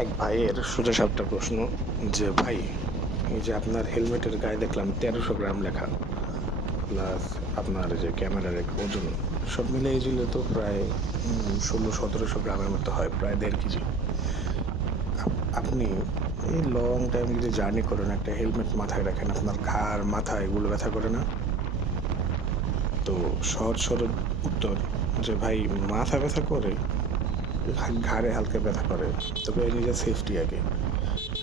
এক ভাইয়ের সোজা সাপটা প্রশ্ন যে, ভাই, এই যে আপনার হেলমেটের গায়ে দেখলাম তেরোশো গ্রাম লেখা, প্লাস আপনার যে ক্যামেরার এক ওজন, সব মিলে এই জিলে তো প্রায় ষোলো সতেরোশো গ্রামের মতো হয়, প্রায় দেড় কেজি। আপনি এই লং টাইম যদি জার্নি করেন, একটা হেলমেট মাথায় রাখেন, আপনার ঘাড়, মাথা এগুলো ব্যথা করে না? তো সহজ সরল উত্তর যে, ভাই, মাথা ব্যথা করে ঘাড়ে হালকা ব্যথা করে। তবে নিজের সেফটি আগে।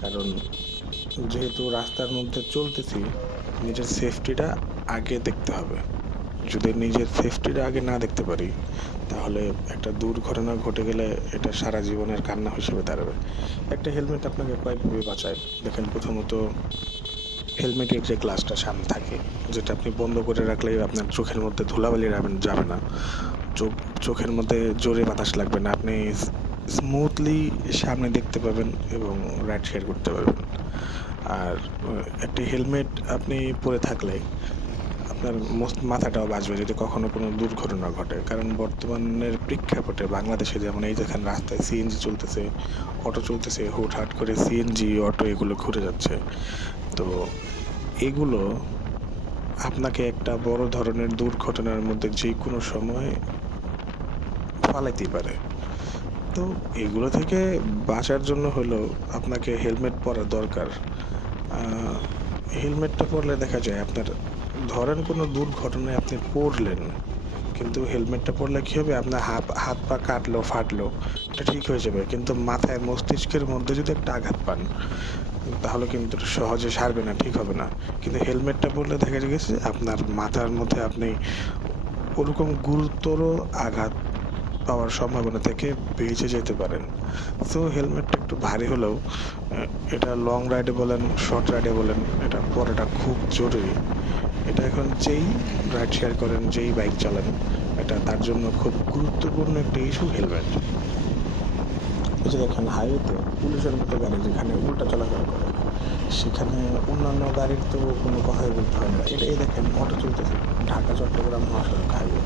কারণ যেহেতু রাস্তার মধ্যে চলতেছি, নিজের সেফটিটা আগে দেখতে হবে। যদি নিজের সেফটিটা আগে না দেখতে পারি, তাহলে একটা দুর্ঘটনা ঘটে গেলে এটা সারা জীবনের কান্না হিসেবে দাঁড়াবে। একটা হেলমেট আপনাকে কয়েকভাবে বাঁচায়। দেখেন, প্রথমত হেলমেটের যে গ্লাসটা সামনে থাকে, যেটা আপনি বন্ধ করে রাখলে আপনার চোখের মধ্যে ধুলাবালি যাবে যাবে না। চোখ, চোখের মধ্যে জোরে বাতাস লাগবে না। আপনি স্মুথলি সামনে দেখতে পাবেন এবং রাইড শেয়ার করতে পারবেন। আর একটি হেলমেট আপনি পরে থাকলে আপনার মাথাটাও বাঁচবে যদি কখনো কোনো দুর্ঘটনা ঘটে। কারণ বর্তমানের প্রেক্ষাপটে বাংলাদেশে যেমন এই দেখেন রাস্তায় সিএনজি চলতেছে অটো চলতেছে, হুটহাট করে সিএনজি অটো এগুলো ঘুরে যাচ্ছে। তো এগুলো আপনাকে একটা বড় ধরনের দুর্ঘটনার মধ্যে যে কোনো সময় ফালাইতে পারে। তো এগুলো থেকে বাঁচার জন্য হলো আপনাকে হেলমেট পরা দরকার। হেলমেটটা পরলে দেখা যায় আপনার, ধরেন কোনো দুর্ঘটনায় আপনি পড়লেন, কিন্তু হেলমেটটা পরলে কী হবে? আপনার হাত হাত পা কাটলো, ফাটলো, এটা ঠিক হয়ে যাবে। কিন্তু মাথায় মস্তিষ্কের মধ্যে যদি একটা আঘাত পান, তাহলে কিন্তু সহজে সারবে না, ঠিক হবে না। কিন্তু হেলমেটটা পরলে দেখা গেছে আপনার মাথার মধ্যে আপনি ওরকম গুরুতর আঘাত পাওয়ার সম্ভাবনা থেকে বেঁচে যেতে পারেন। সো হেলমেটটা একটু ভারী হলেও এটা লং রাইডে বলেন শর্ট রাইডে বলেন, এটা পরাটা খুব জরুরি। এটা এখন যেই রাইড শেয়ার করেন, যেই বাইক চালান, এটা তার জন্য খুব গুরুত্বপূর্ণ একটা ইস্যু হেলমেট। এই যে দেখেন হাইওয়েতে পুলিশের মতো গাড়ি যেখানে উল্টা চলাফেরা করে, সেখানে অন্যান্য গাড়ির তো কোনো কথাই বলতে হয় না। এটাই দেখেন, অটো চলতেছে ঢাকা চট্টগ্রাম মহাসড়ক হাইওয়ে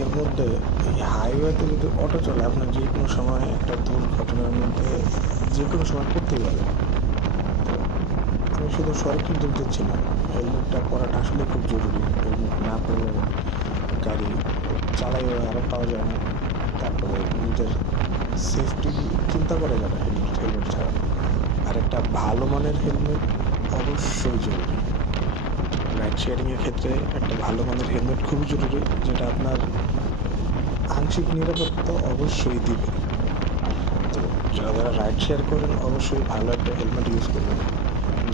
এর মধ্যে এই হাইওয়েতে যদি অটো চলে, আপনার যে কোনো সময় একটা দুর্ঘটনার মধ্যে যে কোনো সময় পড়তেই পারে। আমি শুধু সড়কের দূর দিচ্ছি না, হেলমেটটা পরাটা আসলে খুব জরুরি। হেলমেট না পরলে গাড়ি চালাইও আরও পাওয়া যায় না। তারপরে নিজের সেফটি চিন্তা করা না হেলমেট হেলমেট ছাড়া। আর একটা ভালো মানের হেলমেট অবশ্যই জরুরি। রাইড শেয়ারিংয়ের ক্ষেত্রে একটা ভালো মানের হেলমেট খুবই জরুরি, যেটা আপনার আংশিক নিরাপত্তা অবশ্যই দিবে। তো যারা যারা রাইড শেয়ার করেন, অবশ্যই ভালো একটা হেলমেট ইউজ করবেন।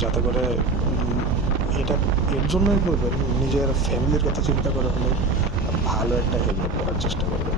যাতে করে এটা, এর জন্যই করবেন নিজের ফ্যামিলির কথা চিন্তা করে হলেও ভালো একটা হেলমেট পরার চেষ্টা করবেন।